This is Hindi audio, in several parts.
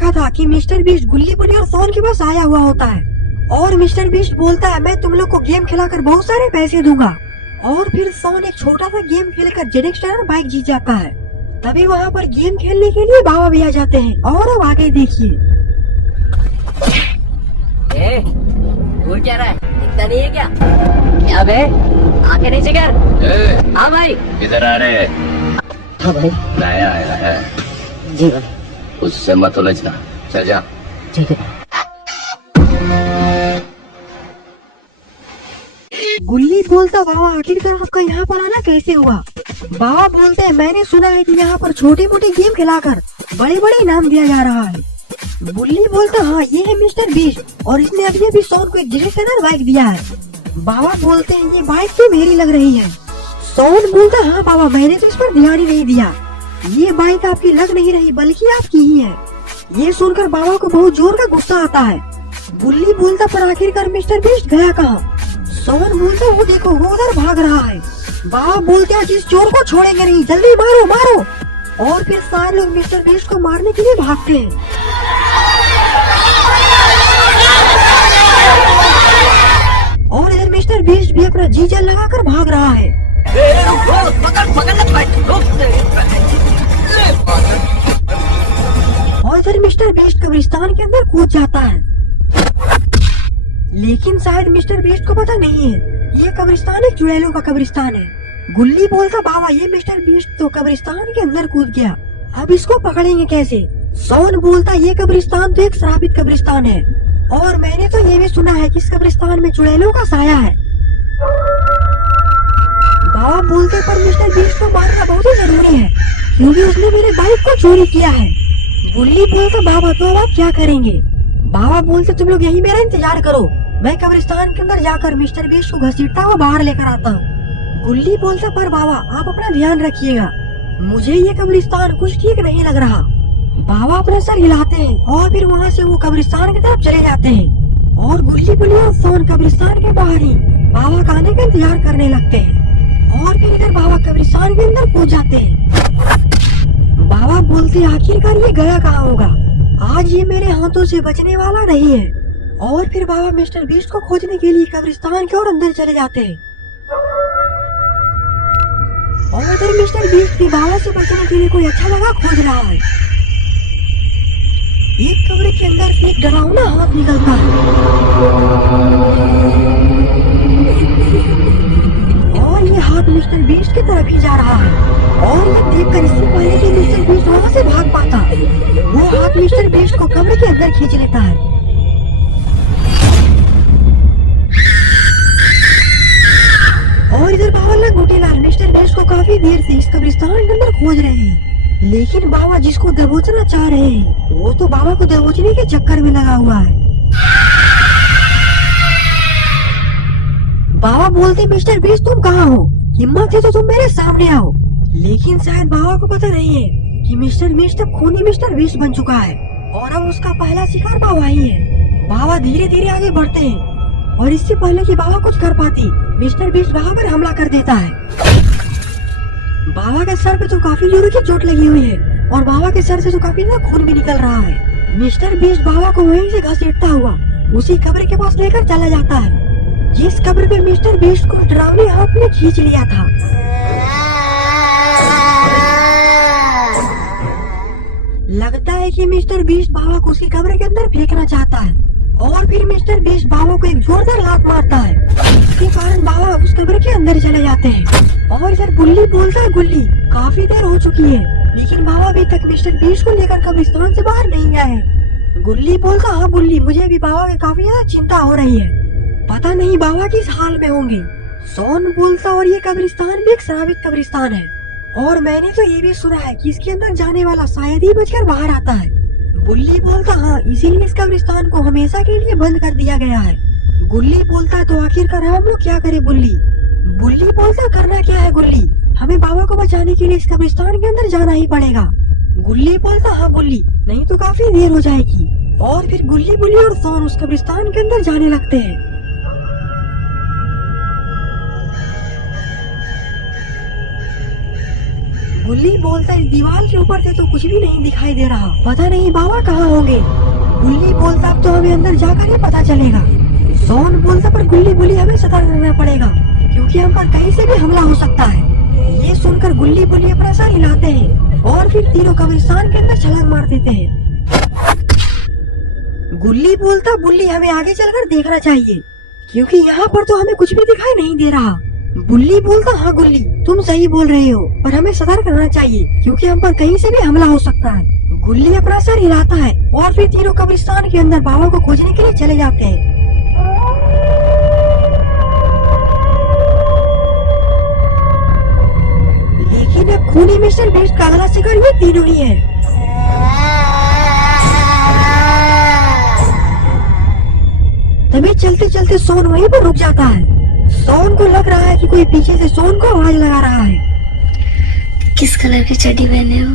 देखा था कि मिस्टर बीस्ट गुल्ली बुल्ली और सोन के पास आया हुआ होता है और मिस्टर बीस्ट बोलता है मैं तुम लोग को गेम खिलाकर बहुत सारे पैसे दूंगा। और फिर सोन एक छोटा सा गेम खेलकर जेड स्टार बाइक जीत जाता है। तभी वहाँ पर गेम खेलने के लिए बाबा भी आ जाते हैं। और अब आगे देखिए। वो क्या रहा है? इतना नहीं है क्या? क्या बे? आके नीचे कर। हाँ भाई। इधर आ रहे। हाँ भाई। लाया है। जी भाई। उससे मत उलझना, चल जा। ठीक है। गुल्ली बोलता बाबा आखिरकार आपका यहाँ पर आना कैसे हुआ? बाबा बोलते हैं मैंने सुना है कि यहाँ पर छोटे मोटे गेम खिलाकर बड़े बड़े इनाम दिया जा रहा है। गुल्ली बोलता हाँ ये है मिस्टर बीस्ट और इसने अभी अभी सोन को एक डिजिटल बाइक दिया है। बाबा बोलते हैं ये बाइक तो मेरी लग रही है। सोन बोलता हाँ बाबा मैंने तो इस पर ध्यान ही नहीं दिया, ये बाइक आपकी लग नहीं रही बल्कि आपकी ही है। ये सुनकर बाबा को बहुत जोर का गुस्सा आता है। गुल्ली बोलता पर आखिरकार मिस्टर बीस्ट गया कहाँ? सोन बोलता वो देखो वो उधर भाग रहा है। बाबा बोलते हैं जिस चोर को छोड़ेंगे नहीं, जल्दी मारो मारो। और फिर सारे लोग मिस्टर बीस्ट को मारने के लिए भागते हैं। और इधर मिस्टर बीस्ट भी अपना जी जान लगाकर भाग रहा है। और इधर मिस्टर बीस्ट कब्रिस्तान के अंदर कूद जाता है। लेकिन शायद मिस्टर बीस्ट को पता नहीं है ये कब्रिस्तान एक चुड़ैलों का कब्रिस्तान है। गुल्ली बोलता बाबा ये मिस्टर बीस्ट तो कब्रिस्तान के अंदर कूद गया, अब इसको पकड़ेंगे कैसे? सोन बोलता ये कब्रिस्तान तो एक श्रापित कब्रिस्तान है और मैंने तो ये भी सुना है कि इस कब्रिस्तान में चुड़ैलों का साया है। बाबा बोलते पर मिस्टर बीस्ट को मारना बहुत ही जरूरी है क्योंकि उसने मेरे बाइक को चोरी किया है। गुल्ली बोलता बाबा तो अब आप क्या करेंगे? बाबा बोलते तुम लोग यही मेरा इंतजार करो, मैं कब्रिस्तान के अंदर जाकर मिस्टर बीस्ट को घसीटता हुआ बाहर लेकर आता हूँ। गुल्ली बोलता पर बाबा आप अपना ध्यान रखिएगा, मुझे ये कब्रिस्तान कुछ ठीक नहीं लग रहा। बाबा अपना सर हिलाते हैं और फिर वहाँ से वो कब्रिस्तान की तरफ चले जाते हैं। और गुल्ली बुल्ली और सोन कब्रिस्तान के बाहर ही बाबा का आने का इंतजार करने लगते हैं। और फिर इधर बाबा कब्रिस्तान के अंदर कूद जाते हैं। बाबा बोलते आखिरकार ये गया कहाँ होगा, आज ये मेरे हाथों से बचने वाला नहीं है। और फिर बाबा मिस्टर बीस्ट को खोजने के लिए कब्रिस्तान की ओर अंदर चले जाते हैं। और इधर मिस्टर बीस्ट भी बाबा से बचने के लिए कोई अच्छा जगह खोज रहा है। एक कमरे के अंदर से एक डरावना हाथ निकलता है और ये हाथ मिस्टर बीस्ट की तरफ ही जा रहा है। और ये देखकर इससे पहले कि मिस्टर बीस्ट वहाँ से भाग पाता, वो हाथ मिस्टर बीस्ट को कमरे के अंदर खींच लेता है। और इधर बाबा लंगोटेलाल मिस्टर बीस्ट को काफी देर से इस कब्रिस्तान के अंदर खोज रहे हैं, लेकिन बाबा जिसको दबोचना चाह रहे हैं वो तो बाबा को दबोचने के चक्कर में लगा हुआ है। बाबा बोलते मिस्टर बीस्ट तुम कहाँ हो, हिम्मत है तो तुम मेरे सामने आओ। लेकिन शायद बाबा को पता नहीं है कि मिस्टर बीस्ट अब खूनी मिस्टर बीस्ट बन चुका है और अब उसका पहला शिकार बाबा ही है। बाबा धीरे धीरे आगे बढ़ते हैं और इससे पहले कि बाबा कुछ कर पाती मिस्टर बीस्ट बाबा पर हमला कर देता है। बाबा के सर पे तो काफी जोर की चोट लगी हुई है और बाबा के सर से तो काफी ज्यादा खून भी निकल रहा है। मिस्टर बीस्ट बाबा को वहीं से घसीटता हुआ उसी कब्र के पास लेकर चला जाता है जिस कब्र पे मिस्टर बीस्ट को डरावने हाथ में खींच लिया था। लगता है कि मिस्टर बीस्ट बाबा को उसकी कब्र के अंदर फेंकना चाहता है और फिर मिस्टर बीस्ट बाबा को एक जोरदार लात मारता है, इसके कारण बाबा उस कब्र के अंदर चले जाते हैं। और इधर गुल्ली बोलता है गुल्ली काफी देर हो चुकी है लेकिन बाबा अभी तक मिस्टर बीस्ट को लेकर कब्रिस्तान से बाहर नहीं आए। गुल्ली बोलता हाँ गुल्ली मुझे भी बाबा की काफी ज्यादा चिंता हो रही है, पता नहीं बाबा किस हाल में होंगे। सोन बोलता और ये कब्रिस्तान भी एक श्रापित कब्रिस्तान है और मैंने तो ये भी सुना है कि इसके अंदर जाने वाला शायद ही बचकर बाहर आता है। गुल्ली बोलता हाँ इसीलिए इस कब्रिस्तान को हमेशा के लिए बंद कर दिया गया है। गुल्ली बोलता तो आखिरकार हम लोग क्या करें बुल्ली? बुल्ली बोलता करना क्या है गुल्ली, हमें बाबा को बचाने के लिए इस कब्रिस्तान के अंदर जाना ही पड़ेगा। गुल्ली बोलता हाँ बुल्ली नहीं तो काफी देर हो जाएगी। और फिर गुल्ली बुल्ली और सोन उस कब्रिस्तान के अंदर जाने लगते हैं। गुल्ली बोलता है, इस दीवार के ऊपर से तो कुछ भी नहीं दिखाई दे रहा, पता नहीं बाबा कहाँ होंगे। गुल्ली बोलता, अब तो हमें अंदर जाकर ही पता चलेगा। सोन बोलता, पर गुल्ली बुली हमें सतर्क रहना पड़ेगा क्योंकि हम पर कहीं से भी हमला हो सकता है। ये सुनकर गुल्ली बुली अपना सर हिलाते हैं और फिर तीनों कब्रिस्तान के अंदर छलांग मार देते हैं। गुल्ली बोलता, बुल्ली हमें आगे चलकर देखना चाहिए क्योंकि यहाँ पर तो हमें कुछ भी दिखाई नहीं दे रहा। बुल्ली बोलता, हाँ गुल्ली तुम सही बोल रहे हो, पर हमें सतर्क रहना चाहिए क्योंकि हम पर कहीं से भी हमला हो सकता है। गुल्ली अपना सर हिलाता है और फिर तीनों कब्रिस्तान के अंदर बाबा को खोजने के लिए चले जाते हैं। लेकिन अब खूनी मिस्टर बीस्ट का अगला शिकार ये तीनों ही है। तभी चलते चलते सोन वहीं पर रुक जाता है। सोन को लग रहा है कि कोई पीछे से सोन को आवाज लगा रहा है। किस कलर की चड्डी पहने हो?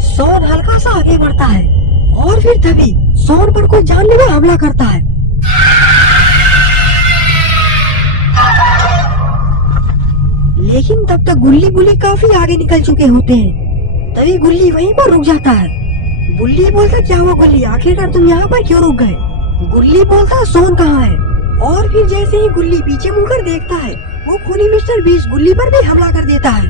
सोन हल्का सा आगे बढ़ता है और फिर तभी सोन पर कोई जानलेवा हमला करता है। लेकिन तब तक गुल्ली बुली काफी आगे निकल चुके होते हैं। तभी गुल्ली वहीं पर रुक जाता है। गुल्ली बोलता, क्या हुआ गुल्ली, आखिरकार तुम यहाँ पर क्यों रुक गए? गुल्ली बोलता, सोन कहाँ है? और फिर जैसे ही गुल्ली पीछे मुड़कर देखता है, वो खूनी मिस्टर बीस्ट गुल्ली पर भी हमला कर देता है।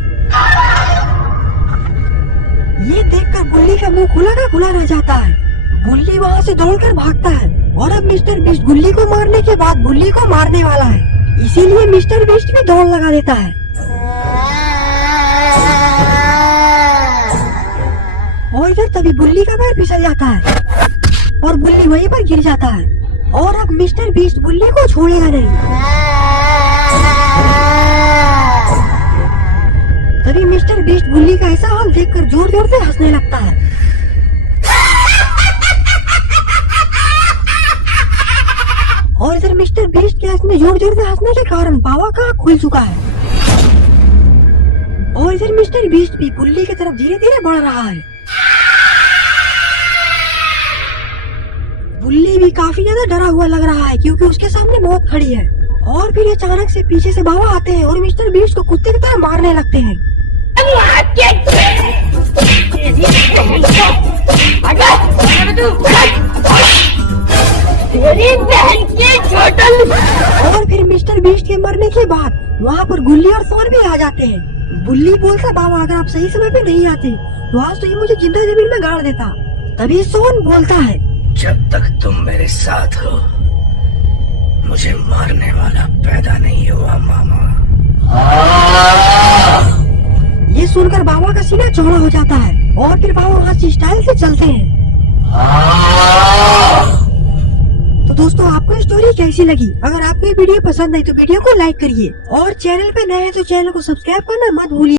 ये देखकर गुल्ली का मुंह खुला का खुला रह जाता है। गुल्ली वहाँ से दौड़कर भागता है और अब मिस्टर बीस्ट गुल्ली को मारने के बाद गुल्ली को मारने वाला है, इसीलिए मिस्टर बीस्ट भी दौड़ लगा देता है। और इधर तभी गुल्ली का पैर फिसल जाता है और गुल्ली वहीं पर गिर जाता है और अब मिस्टर बीस्ट गुल्ली को छोड़ेगा नहीं। तभी मिस्टर बीस्ट गुल्ली का ऐसा हाल देखकर जोर जोर से हंसने लगता है। और इधर मिस्टर बीस्ट के हंसने जोर जोर से हंसने के कारण बाबा का आँख खुल चुका है और इधर मिस्टर बीस्ट भी गुल्ली की तरफ धीरे धीरे बढ़ रहा है। गुल्ली भी काफी ज्यादा डरा हुआ लग रहा है क्योंकि उसके सामने मौत खड़ी है। और फिर अचानक से पीछे से बाबा आते हैं और मिस्टर बीस्ट को कुत्ते की तरह मारने लगते हैं। और फिर मिस्टर बीस्ट के मरने के बाद वहाँ पर गुल्ली और सोन भी आ जाते हैं। गुल्ली बोलता, बाबा अगर आप सही समय पे नहीं आते तो आज तो ये मुझे जिंदा जमीन में गाड़ देता। तभी सोन बोलता है, जब तक तुम मेरे साथ हो मुझे मारने वाला पैदा नहीं हुआ मामा। ये सुनकर बाबा का सीना चौड़ा हो जाता है और फिर बाबा वहाँ से स्टाइल से चलते हैं। तो दोस्तों आपको स्टोरी कैसी लगी? अगर आपको ये वीडियो पसंद आई तो वीडियो को लाइक करिए और चैनल पे नए हैं तो चैनल को सब्सक्राइब करना मत भूलिए।